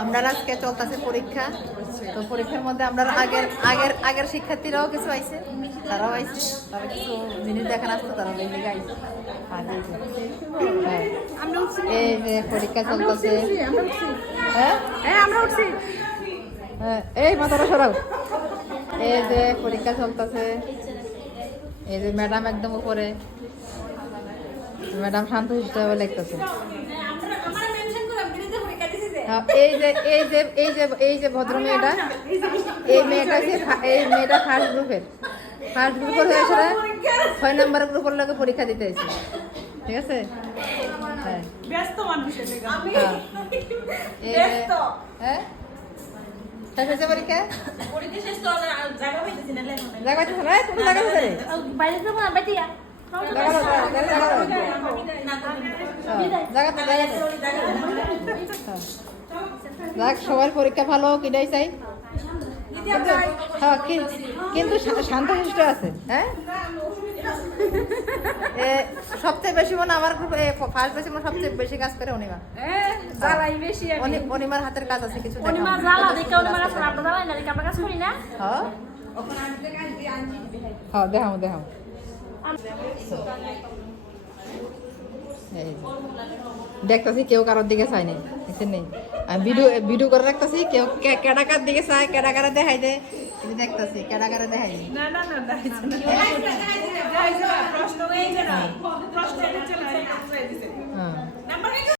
আমরা আজকে চলতেছে পরীক্ষা, তো পরীক্ষার মধ্যে আমরা আগের শিক্ষার্থীরাও কিছু আইছে, তারাও আইছে, তারা কিছু জিনিস দেখান আসতো, তারা বেশি গাইছে। এই যে পরীক্ষা চলতেছে, হ্যাঁ আমরা উঠছি, এই মাথাটা সরাও। এই যে পরীক্ষা চলতেছে, এই যে ম্যাডাম একদম উপরে, ম্যাডাম শান্তশিষ্ট লিখতেছে। এই যে ভদ্র মেয়েটা, এই মেয়েটা ফার্স্ট গ্রুপের হয়ে 6 নম্বরের গ্রুপের লোকে পরীক্ষা দিতে এসেছে, ঠিক আছে? হ্যাঁ হ্যাঁ শেষ হয়েছে পরীক্ষা, জায়গা পাইতেছ না, তুমি জায়গা পাইতে যাক, সবার পরীক্ষা ভালো কিটাই চাই, কিন্তু শান্তশিষ্ট আছে। হ্যাঁ সবচেয়ে বেশি মনে আমার গ্রুপে ফার্স্ট বেশি মনে সবচেয়ে বেশি কাজ করে অনিমা। অনিমার হাতের কাজ আছে কিছু, দেখাও দেখতেছি কেউ কারোর দিকে চাই নাই, নেই আমি ভিডিও করে রাখতেছি, কেউ কেডাকার দিকে চায়, কেডাকারে দেখাই দেয়, দেখতেছি কেডাকারে দেখাই দেয়।